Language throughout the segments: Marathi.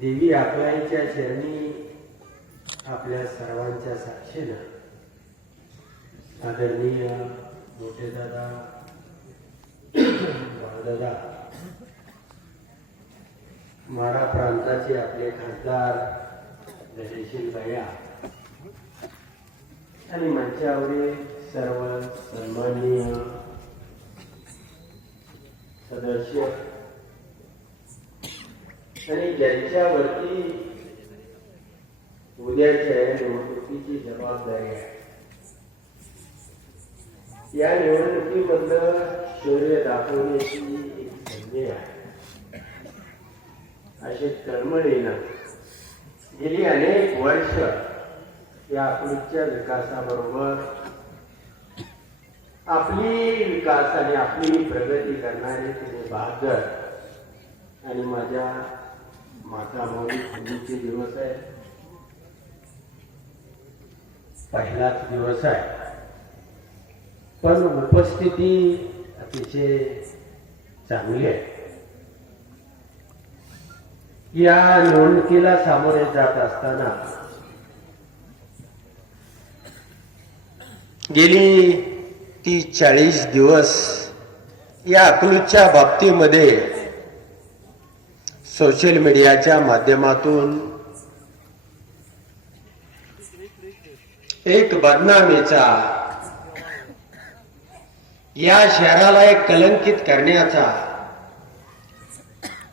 देवी आपल्याच्या चरणी आपल्या सर्वांच्या साक्षीनं. आदरणीय मोठे दादा बाळदादा मारा प्रांताचे आपले खासदार धैर्यशील भैया. आणि मंचावरील सर्व सन्माननीय सदस्य आणि ज्यांच्यावरती उद्याच्या निवडणुकीची जबाबदारी आहे. या निवडणुकीमधलं शौर्य दाखवण्याची एक संधी आहे. असे तळमळीनं गेली अनेक वर्ष या आकृतीच्या विकासाबरोबर आपली विकास आणि आपली प्रगती करणारे तुम्ही बहादर आणि माझ्या माता मौली फुलीचे दिवस आहे. पहिलाच दिवस आहे. पण उपस्थिती अतिशय चांगली आहे. या निवडणुकीला सामोरे जात असताना गेली तीस चाळीस दिवस या अकलूजच्या बाबतीमध्ये सोशल मीडियाच्या माध्यमातून. एक बदनामीचा. या शहराला एक कलंकित करण्याचा.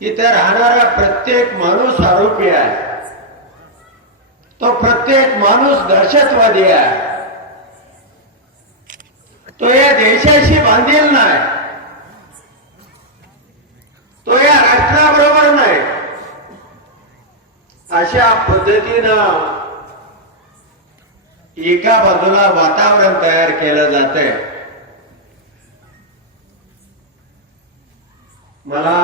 इथे राहणारा प्रत्येक माणूस आरोपी आहे. तो प्रत्येक माणूस दहशतवादी आहे. तो या देशाशी बांधील नाही. तो या राष्ट्राबरोबर नाही. अशा पद्धतीनं एका बाजूला वातावरण तयार केलं जात मला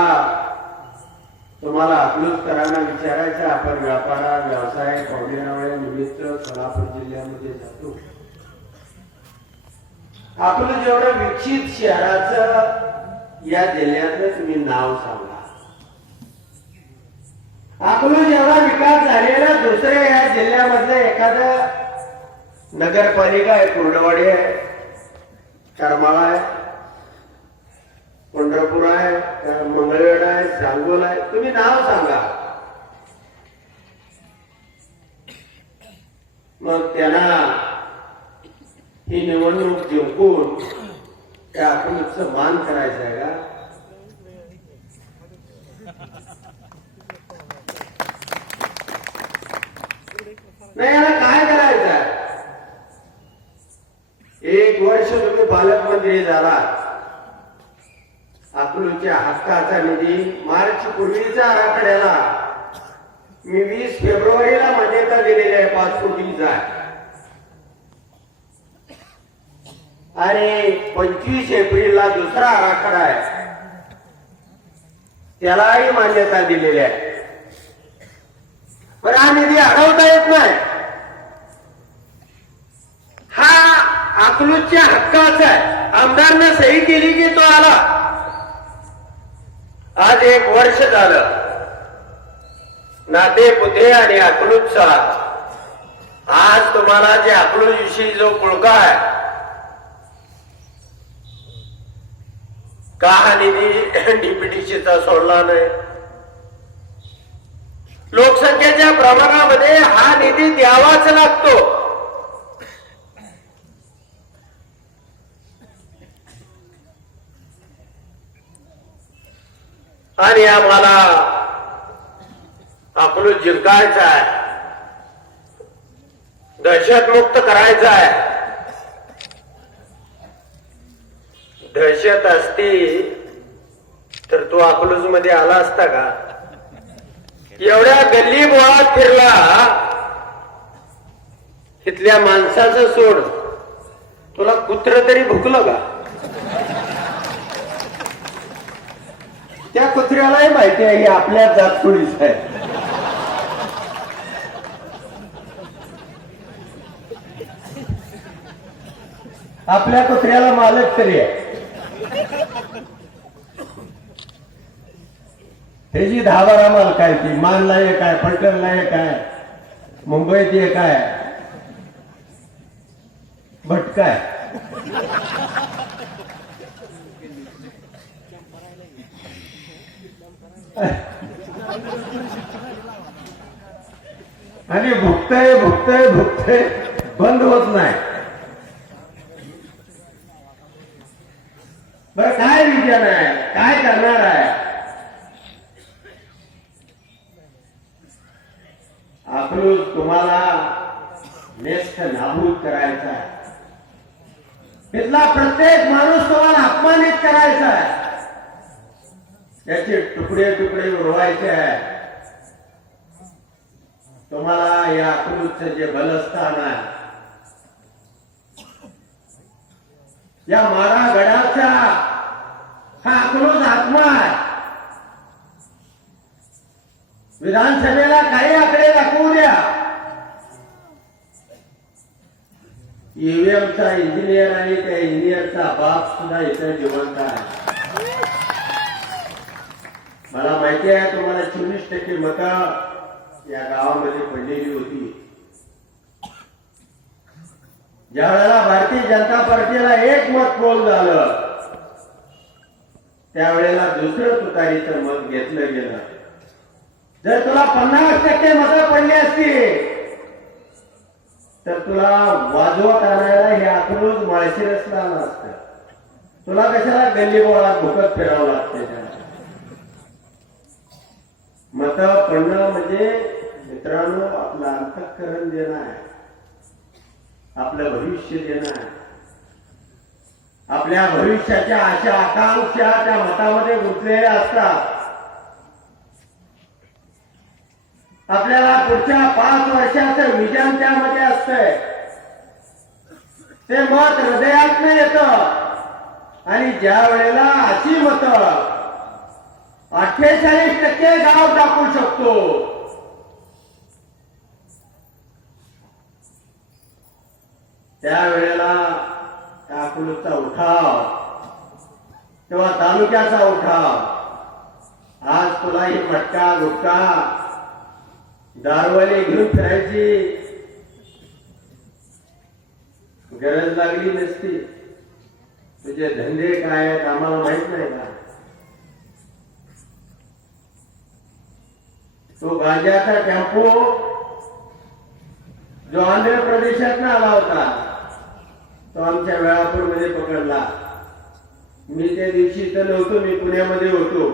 तुम्हाला अकलूजकरांना विचारायचं आपण व्यापारा व्यवसाय पाहुणेरावळ्या निमित्त सोलापूर जिल्ह्यामध्ये जातो. आपलं जेवढं विकसित शहराचं या जिल्ह्यातलं तुम्ही नाव सांगा. आपला एवढा विकास झालेला दुसऱ्या या जिल्ह्यामधलं एखादं नगरपालिका आहे कुर्डवाडी आहे करमाळा आहे पंढरपूर आहे मंगळवेढा आहे सांगोल आहे तुम्ही नाव सांगा. मग त्यांना ही निवडणूक जिंकून त्या अकलूजचं मान करायचं आहे का? नाही याला काय करायचं आहे? एक वर्ष तुम्ही पालकमंत्री झाला. अकलूच्या हक्काचा निधी मार्च पूर्वीचा आराखड्याला. मी वीस फेब्रुवारीला मान्यता दिलेली आहे पाच कोटीचा. आणि पंचवीस एप्रिलला दुसरा आराखडा आहे. त्यालाही मान्यता दिलेली आहे. पण हा निधी अडवता येत नाही. हा अकलूजच्या हक्काचा आहे. आमदारनं सही केली की तो आला? आज एक वर्ष झालं. नाते पुते आणि अकलूजचा. आज तुम्हाला जे अकलूज विषयी जो पुळका आहे का हा निधी डीपीटीसीचा सोडला नाही. लोकसंख्येच्या प्रमाणामध्ये हा निधी द्यावाच लागतो. आणि आम्हाला आपलं जिंकायचं आहे. दहशतमुक्त करायचं आहे. दहशत असती तर तो अकलूजमध्ये आला असता का? एवढ्या गल्ली बोळात फिरला इथल्या माणसाचं सोड. तुला कुत्र तरी भुकलं का? त्या कुत्र्यालाही माहिती आहे की आपल्या जात पोलीस आहे. आपल्या कुत्र्याला मालक तरी आहे. हे जी दहा बारा मालक आहे ती? मानला एक आहे पलटणला एक आहे मुंबईत एक आहे भटकाय आणि भुकतय भुकतय भुकतय बंद होत नाही. बर काय विचार आहे? काय करणार आहे? आक्रोश तुम्हाला नेस्त नाबूद करायचा आहे. तिथला प्रत्येक माणूस तुम्हाला अपमानित करायचा आहे. त्याचे तुकडे तुकडे उडवायचे आहे. तुम्हाला या अक्रूजचं जे बलस्थान आहे या मारा गडाचा हा अक्रोज आत्मा आहे. विधानसभेला काही आकडे दाखवू द्या. ईव्हीएमचा इंजिनियर आणि त्या इंजिनियरचा बाप सुद्धा इतर जिवंत आहे. मला माहिती आहे तुम्हाला चोवीस टक्के मत या गावामध्ये पडलेली होती. ज्या वेळेला भारतीय जनता पार्टीला एक मत पोल झालं त्यावेळेला दुसरं तुतारीचं मत घेतलं गेलं. जर तुला पन्नास टक्के मतं पडली असतील तर तुला वाजवत आणायला हे अक्रोज माळशिरसला आलं असतं तुला कशाला गल्ली बोळात भुकत फिरावं लागते मत पडणं म्हणजे मित्रांनो आपलं अंतःकरण देणं आहे. आपलं भविष्य देणं आहे. आपल्या भविष्याच्या अशा आकांक्षा त्या मतामध्ये गुंतलेल्या असतात. आपल्याला पुढच्या पाच वर्षाचं विजन त्यामध्ये असतंय. ते मत हृदयात येत. आणि ज्या वेळेला अशी मत अठ्ठेचाळीस टक्के गाव टाकू शकतो. त्यावेळेला त्या उठाव किंवा तालुक्याचा उठाव. आज तुला ही फटका गुटका दारवाली घेऊन फिरायची. गरज लागली नसती. तुझे धंदे काय आहेत आम्हाला माहीत नाही का? तो गांजाचा टेम्पो जो आंध्र प्रदेशात आला होता तो आमच्या वेळापूरमध्ये पकडला. मी त्या दिवशी इथं नव्हतो मी पुण्यामध्ये होतो.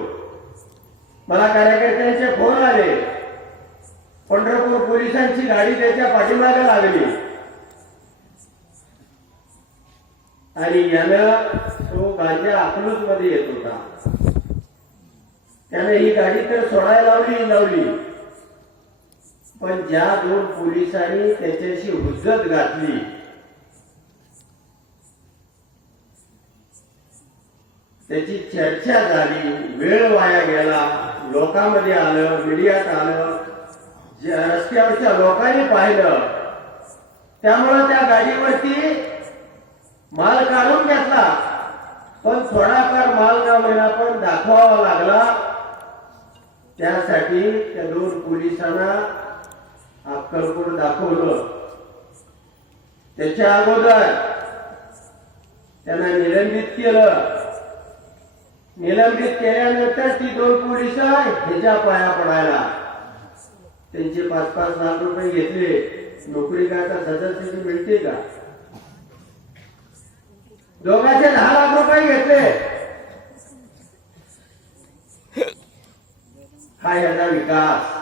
मला कार्यकर्त्यांचे फोन आले. पंढरपूर पोलिसांची गाडी त्याच्या पाठीमागे लागली. आणि यानं तो गांजा अकलूजमध्ये येत होता. त्याने ही गाडी तर सोडायला लावली लावली. पण ज्या दोन पोलिसांनी त्याच्याशी हुज्जत घातली त्याची चर्चा झाली वेळ वाया गेला लोकांमध्ये आलं मीडियात आलं रस्त्यावरच्या लोकांनी पाहिलं त्यामुळं त्या गाडीवरती माल काढून घेतला. पण थोडाफार माल का पण दाखवावा लागला. त्यासाठी त्या दोन पोलिसांना अक्कलकोट दाखवलं. त्याच्या अगोदर त्यांना निलंबित केलं. निलंबित केल्यानंतर ती दोन पोलीस ह्याच्या पाया पडायला त्यांचे पाच पाच लाख रुपये घेतले. नोकरी काय आता सदस्य मिळते का? दोघांचे दहा लाख रुपये घेतले. हा याचा विकास.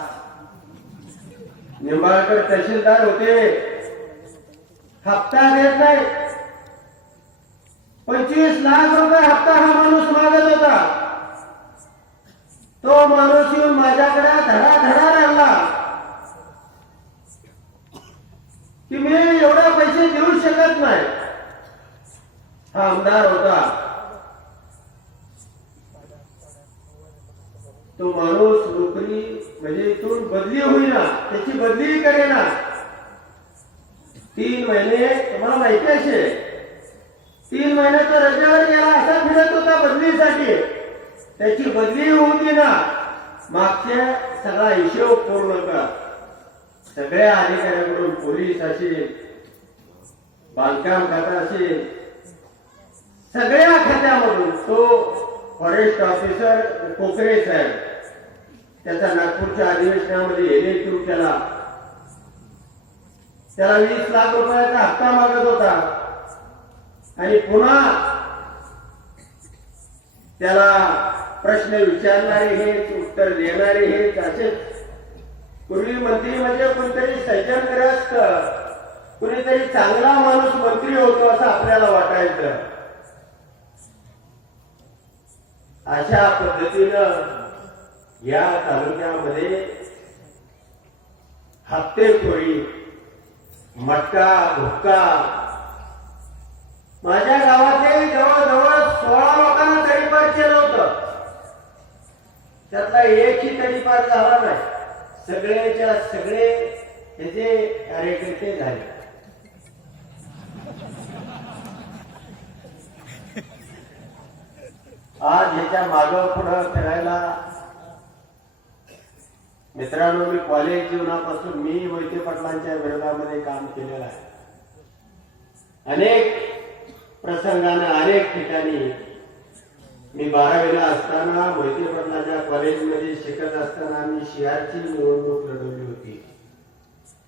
निंबाळकर तहसीलदार होते. हप्ता देत नाही. पंचवीस लाख रुपये हप्ता हा माणूस मागत होता. तो माणूस येऊन माझ्याकडे धडा धडा राहिला की मी एवढे पैसे देऊ शकत नाही. हा आमदार होता. तो माणूस नोकरी म्हणजे इथून बदली होईना त्याची बदली करेना. तीन महिने तुम्हाला माहिती असेल तीन महिन्याच्या रजेवर गेला असा फिरत होता बदलीसाठी. त्याची बदली होऊ ना. मागच्या सगळा हिशोब करू नका. सगळ्या अधिकाऱ्यांकडून पोलीस असेल बांधकाम खाता असेल सगळ्या खात्यामधून तो फॉरेस्ट ऑफिसर कोकरे साहेब त्याचा नागपूरच्या अधिवेशनामध्ये एल सुरू केला. त्याला वीस लाख रुपयाचा हप्ता मागत होता. आणि पुन्हा त्याला प्रश्न विचारणारे हेच उत्तर देणारे हेच असे पूर्वी मंत्री म्हणजे कोणतरी सज्जनग्रस्त कुणीतरी चांगला माणूस मंत्री होतो असं आपल्याला वाटायचं. अशा पद्धतीनं या तालुक्यामध्ये हप्तेखोरी मटका भुक्का माझ्या गावातले जवळजवळ सोळा लोकांना तडीपार केलं होतं त्यातला एकही तडीपार झाला नाही. सगळेच्या सगळे त्याचे कार्यकर्ते झाले. आज ह्याच्या मागं पुढं फिरायला मित्रांनो मी कॉलेज जीवनापासून मी मोहिते पाटलांच्या विरोधामध्ये काम केलेलं आहे. अनेक प्रसंगानं अनेक ठिकाणी मी बारावीला असताना मोहिते पाटलाच्या कॉलेजमध्ये शिकत असताना मी शिहारची निवडणूक लढवली होती.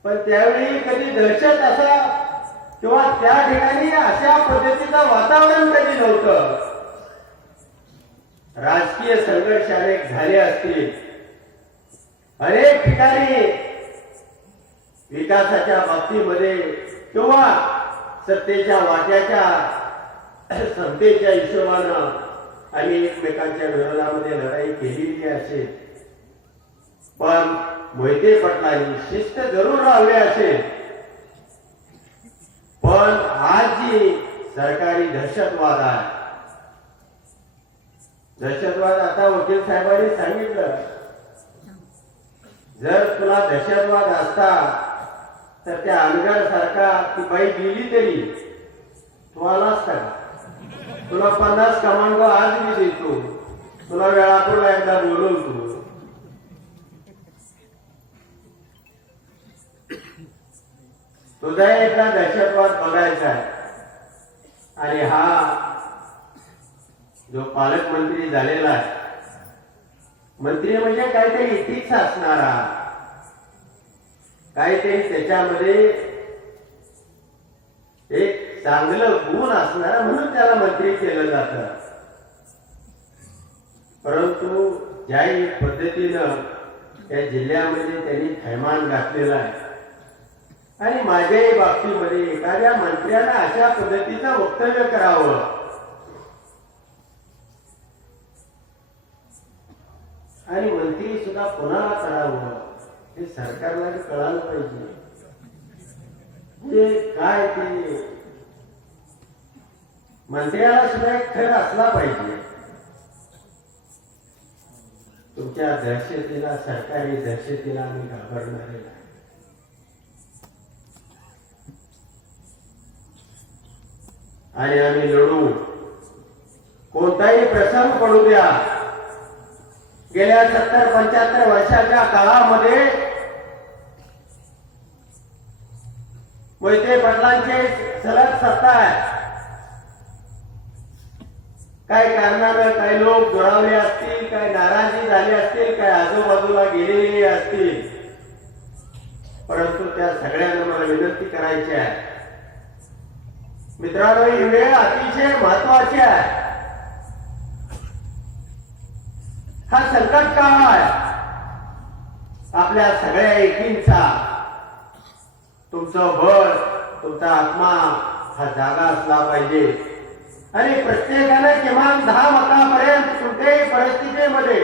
पण त्यावेळी कधी दहशत असा किंवा त्या ठिकाणी अशा पद्धतीचं वातावरण कधी नव्हतं. राजकीय संघर्ष अनेक झाले असतील. अनेक ठिकाणी विकासाच्या बाबतीमध्ये किंवा सत्तेच्या वाट्याच्या सत्तेच्या हिशोबानं आम्ही एकमेकांच्या विरोधामध्ये लढाई केलेली असेल. पण मोहिते पाटलांनी शिस्त जरूर राहिले असेल. पण आज जी सरकारी दहशतवाद आहे दहशतवाद आता वकील साहेबांनी सांगितलं. जर तुला दहशतवाद असता तर त्या अनगर सारखा ती बाई गेली तरी तू का? तुला पन्नास क्रमांक आज मी देतो. तुला वेळापूरला एकदा बोलवतो. तुझा एकदा दहशतवाद बघायचा आहे. आणि हा जो पालकमंत्री झालेला आहे. मंत्री म्हणजे काहीतरी इतिहास असणारा. काहीतरी त्याच्यामध्ये चांगलं गुण असणार म्हणून त्याला मंत्री केलं जात. परंतु ज्या पद्धतीनं त्या जिल्ह्यामध्ये त्यांनी थैमान घातलेला आहे. आणि माझ्याही बाबतीमध्ये एखाद्या मंत्र्याला अशा पद्धतीचं वक्तव्य करावं. आणि मंत्री सुद्धा कोणाला करावं हे सरकारला कळालं पाहिजे. म्हणजे काय ते मंत्र्याला सुद्धा एक खर असला पाहिजे. तुमच्या दहशतीला सरकारी दहशतीला आम्ही घाबरणारे नाही. आणि आम्ही लढू. कोणताही प्रसंग पडू द्या. गेल्या सत्तर पंच्याहत्तर वर्षाच्या काळामध्ये मोहिते पाटलांचे सलग सत्ता आहे. काही कारणानं काही लोक दुरावले असतील काही नाराजी झाली असतील काही आजूबाजूला गेलेले असतील. परंतु त्या सगळ्यांना मला विनंती करायची आहे. मित्रांनो ही वेळ अतिशय महत्वाची आहे. हा संकट काळ आहे. आपल्या सगळ्या एकींचा तुमचं बळ तुमचा आत्मा हा जागा असला पाहिजे. आणि प्रत्येकाने किमान दहा मतापर्यंत कुठल्याही परिस्थितीमध्ये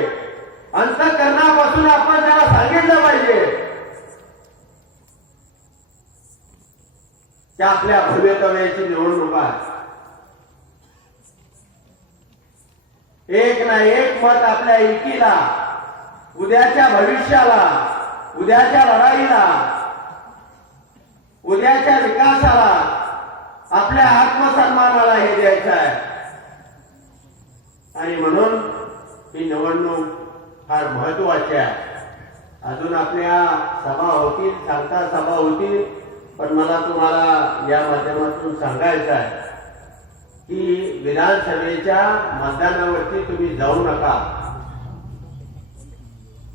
अंतकरणापासून आपण त्याला सांगितलं पाहिजे. त्या आपल्या भव्यतव्याची निवडणूक आहे. एक ना एक मत आपल्या एकीला उद्याच्या भविष्याला उद्याच्या लढाईला उद्याच्या विकासाला आपल्या आत्मसन्मानाला हे द्यायचं आहे. आणि म्हणून ही निवडणूक फार महत्वाची आहे. अजून आपल्या सभा होतील सांगता सभा होतील पण मला तुम्हाला या माध्यमातून सांगायचं आहे की विधानसभेच्या मतदानावरती तुम्ही जाऊ नका.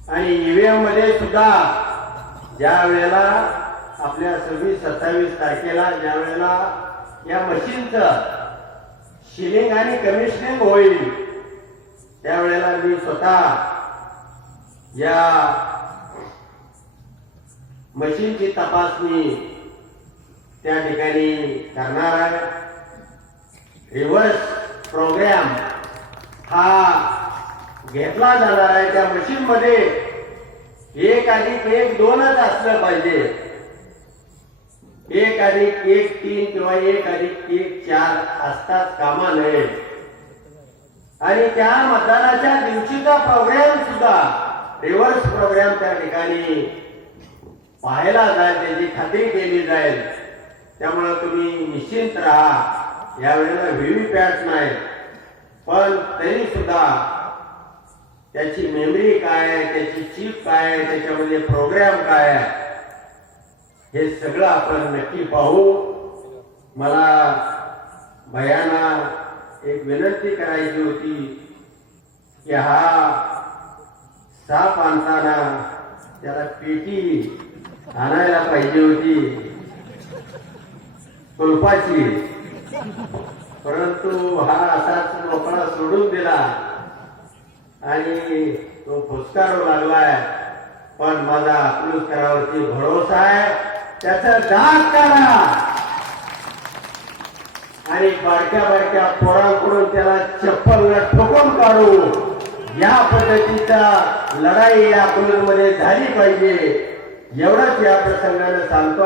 आणि ईव्हीएममध्ये सुद्धा ज्या वेळेला आपल्या सव्वीस सत्तावीस तारखेला ज्या वेळेला या मशीनचं शिलिंग आणि कमिशनिंग होईल. त्यावेळेला मी स्वतः या मशीनची तपासणी त्या ठिकाणी करणार आहे. रिव्हर्स प्रोग्राम हा घेतला जाणार आहे त्या मशीन मध्ये एक अधिक एक दोनच असलं पाहिजे. एक अधिक एक तीन किंवा एक अधिक एक चार असताच कामा नये आणि त्या मतदानाच्या दिवशीचा प्रोग्राम सुद्धा रिव्हर्स प्रोग्राम त्या ठिकाणी पाहायला जाईल त्याची खात्री केली जाईल. त्यामुळे तुम्ही निश्चिंत राहा. यावेळेला व्हीव्हीपॅट नाही. पण तरी सुद्धा त्याची मेमरी काय आहे त्याची चीप काय आहे त्याच्यामध्ये प्रोग्राम काय आहे हे सगळं आपण नक्की पाहू. मला भयाना एक विनंती करायची होती की हा साप आणताना त्याला पेटी आणायला पाहिजे होती. कुलपाची. परंतु हा असाच लोकांना सोडून दिला आणि तो फुसकारू लागलाय. पण माझा अकलूसकरावरती भरोसा आहे. त्याचा डाग करा आणि बारक्या बारक्या पोरांकडून त्याला चप्पल ठोकून काढू. या पद्धतीचा लढाई या मध्ये झाली पाहिजे. एवढंच या प्रसंगानं सांगतो.